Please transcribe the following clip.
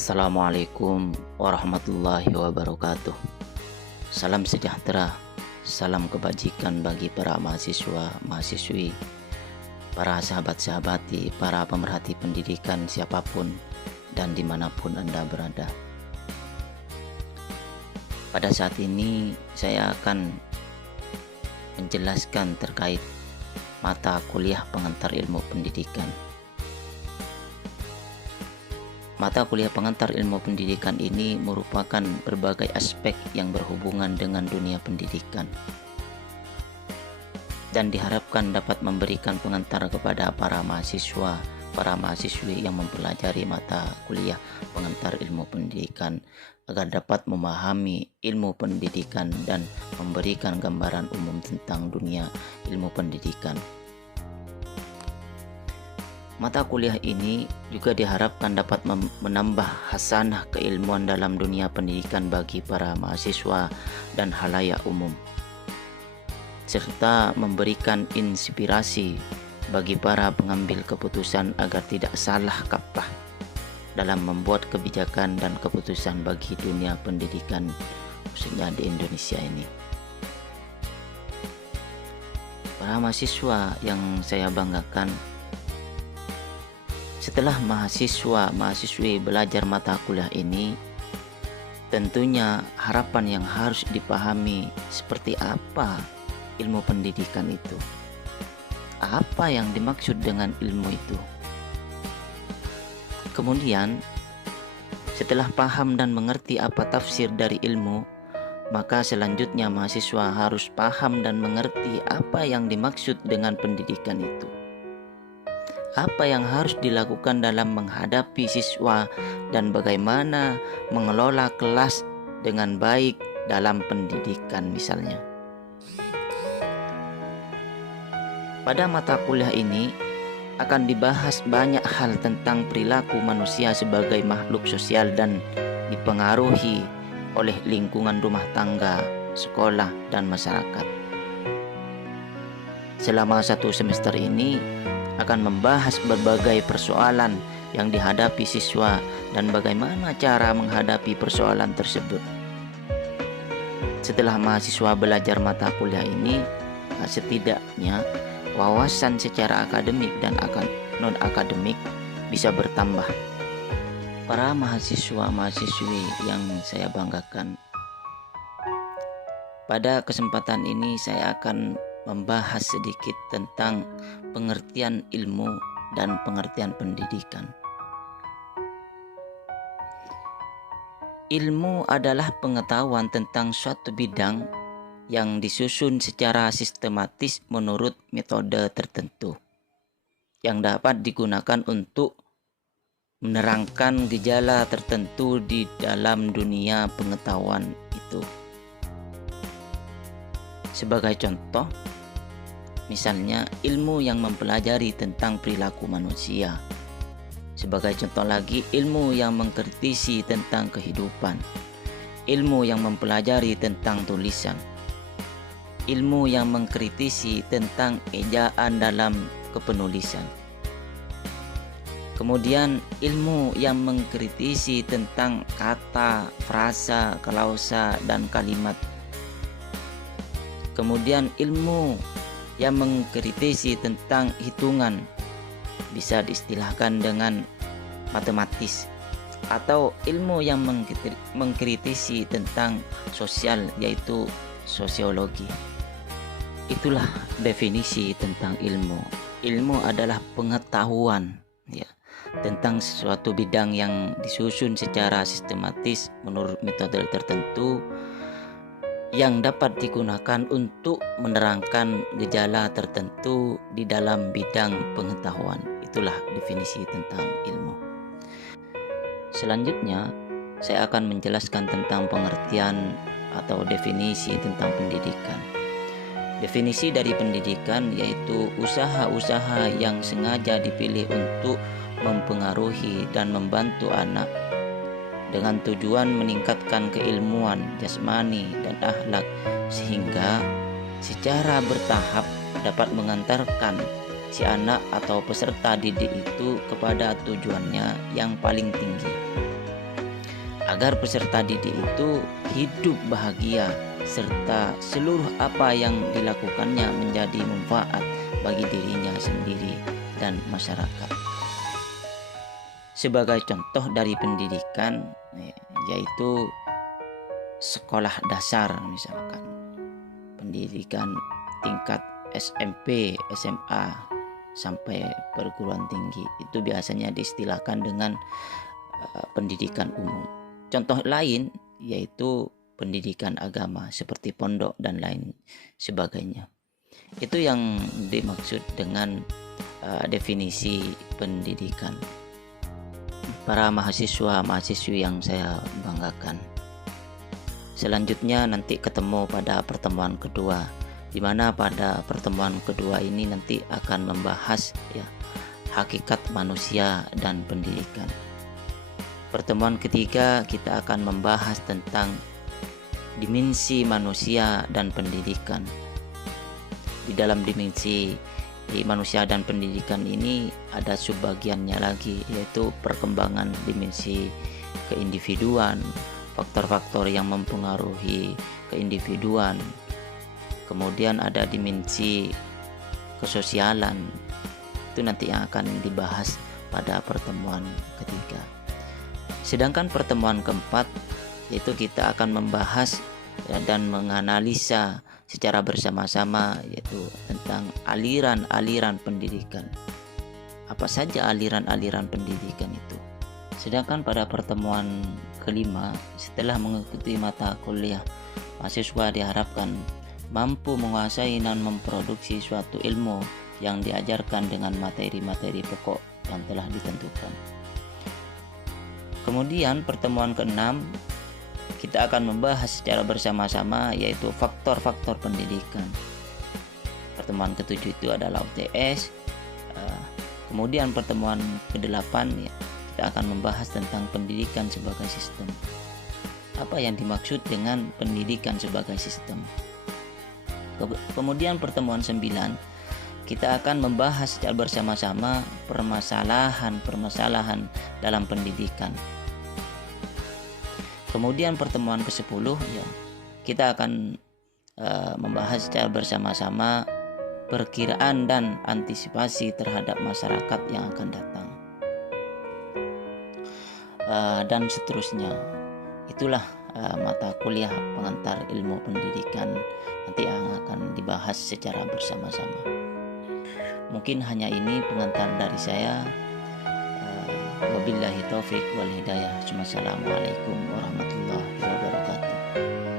Assalamualaikum warahmatullahi wabarakatuh. Salam sejahtera, salam kebajikan bagi para mahasiswa, mahasiswi, para sahabat-sahabati, para pemerhati pendidikan siapapun dan dimanapun Anda berada. Pada saat ini saya akan menjelaskan terkait mata kuliah pengantar ilmu pendidikan. Mata kuliah pengantar ilmu pendidikan ini merupakan berbagai aspek yang berhubungan dengan dunia pendidikan dan diharapkan dapat memberikan pengantar kepada para mahasiswa, para mahasiswi yang mempelajari mata kuliah pengantar ilmu pendidikan agar dapat memahami ilmu pendidikan dan memberikan gambaran umum tentang dunia ilmu pendidikan. Mata kuliah ini juga diharapkan dapat menambah hasanah keilmuan dalam dunia pendidikan bagi para mahasiswa dan halayak umum, serta memberikan inspirasi bagi para pengambil keputusan agar tidak salah kaprah dalam membuat kebijakan dan keputusan bagi dunia pendidikan, khususnya di Indonesia ini. Para mahasiswa yang saya banggakan, setelah mahasiswa-mahasiswi belajar mata kuliah ini, tentunya harapan yang harus dipahami seperti apa ilmu pendidikan itu. Apa yang dimaksud dengan ilmu itu? Kemudian, setelah paham dan mengerti apa tafsir dari ilmu, maka selanjutnya mahasiswa harus paham dan mengerti apa yang dimaksud dengan pendidikan itu. Apa yang harus dilakukan dalam menghadapi siswa dan bagaimana mengelola kelas dengan baik dalam pendidikan misalnya. Pada mata kuliah ini akan dibahas banyak hal tentang perilaku manusia sebagai makhluk sosial dan dipengaruhi oleh lingkungan rumah tangga, sekolah, dan masyarakat. Selama satu semester ini akan membahas berbagai persoalan yang dihadapi siswa dan bagaimana cara menghadapi persoalan tersebut. Setelah mahasiswa belajar mata kuliah ini, setidaknya wawasan secara akademik dan non-akademik bisa bertambah. Para mahasiswa-mahasiswi yang saya banggakan, pada kesempatan ini saya akan membahas sedikit tentang pengertian ilmu dan pengertian pendidikan. Ilmu adalah pengetahuan tentang suatu bidang yang disusun secara sistematis menurut metode tertentu yang dapat digunakan untuk menerangkan gejala tertentu di dalam dunia pengetahuan itu. Sebagai contoh, misalnya ilmu yang mempelajari tentang perilaku manusia. Sebagai contoh lagi, ilmu yang mengkritisi tentang kehidupan. Ilmu yang mempelajari tentang tulisan. Ilmu yang mengkritisi tentang ejaan dalam kepenulisan. Kemudian ilmu yang mengkritisi tentang kata, frasa, klausa, dan kalimat. Kemudian ilmu yang mengkritisi tentang hitungan, bisa diistilahkan dengan matematis, atau ilmu yang mengkritisi tentang sosial, yaitu sosiologi. Itulah definisi tentang ilmu. Ilmu adalah pengetahuan tentang sesuatu bidang yang disusun secara sistematis menurut metode tertentu yang dapat digunakan untuk menerangkan gejala tertentu di dalam bidang pengetahuan. Itulah definisi tentang ilmu. Selanjutnya, saya akan menjelaskan tentang pengertian atau definisi tentang pendidikan. Definisi dari pendidikan yaitu usaha-usaha yang sengaja dipilih untuk mempengaruhi dan membantu anak dengan tujuan meningkatkan keilmuan jasmani dan akhlak sehingga secara bertahap dapat mengantarkan si anak atau peserta didik itu kepada tujuannya yang paling tinggi. agar peserta didik itu hidup bahagia serta seluruh apa yang dilakukannya menjadi manfaat bagi dirinya sendiri dan masyarakat. Sebagai contoh dari pendidikan, yaitu sekolah dasar misalkan, pendidikan tingkat SMP, SMA sampai perguruan tinggi, itu biasanya diistilahkan dengan pendidikan umum. Contoh lain yaitu pendidikan agama seperti pondok dan lain sebagainya. Itu yang dimaksud dengan definisi pendidikan. Para mahasiswa-mahasiswi yang saya banggakan. Selanjutnya nanti ketemu pada pertemuan kedua, di mana pada pertemuan kedua ini nanti akan membahas hakikat manusia dan pendidikan. Pertemuan ketiga kita akan membahas tentang dimensi manusia dan pendidikan. Di dalam dimensi manusia dan pendidikan ini ada subbagiannya lagi, yaitu perkembangan dimensi keindividuan, faktor-faktor yang mempengaruhi keindividuan. Kemudian ada dimensi kesosialan, itu nanti yang akan dibahas pada pertemuan ketiga. Sedangkan pertemuan keempat yaitu kita akan membahas dan menganalisa secara bersama-sama yaitu tentang aliran-aliran pendidikan. Apa saja aliran-aliran pendidikan itu? Sedangkan pada pertemuan kelima, setelah mengikuti mata kuliah, mahasiswa diharapkan mampu menguasai dan memproduksi suatu ilmu yang diajarkan dengan materi-materi pokok yang telah ditentukan. Kemudian pertemuan keenam kita akan membahas secara bersama-sama yaitu faktor-faktor pendidikan. Pertemuan ketujuh itu adalah UTS. Kemudian pertemuan ke-8 kita akan membahas tentang pendidikan sebagai sistem. Apa yang dimaksud dengan pendidikan sebagai sistem? Kemudian pertemuan 9 kita akan membahas secara bersama-sama permasalahan-permasalahan dalam pendidikan. Kemudian pertemuan ke-10 kita akan membahas secara bersama-sama perkiraan dan antisipasi terhadap masyarakat yang akan datang. Dan seterusnya. Itulah mata kuliah pengantar ilmu pendidikan nanti yang akan dibahas secara bersama-sama. Mungkin hanya ini pengantar dari saya. Wabillahi taufik wal hidayah. Assalamualaikum warahmatullahi wabarakatuh.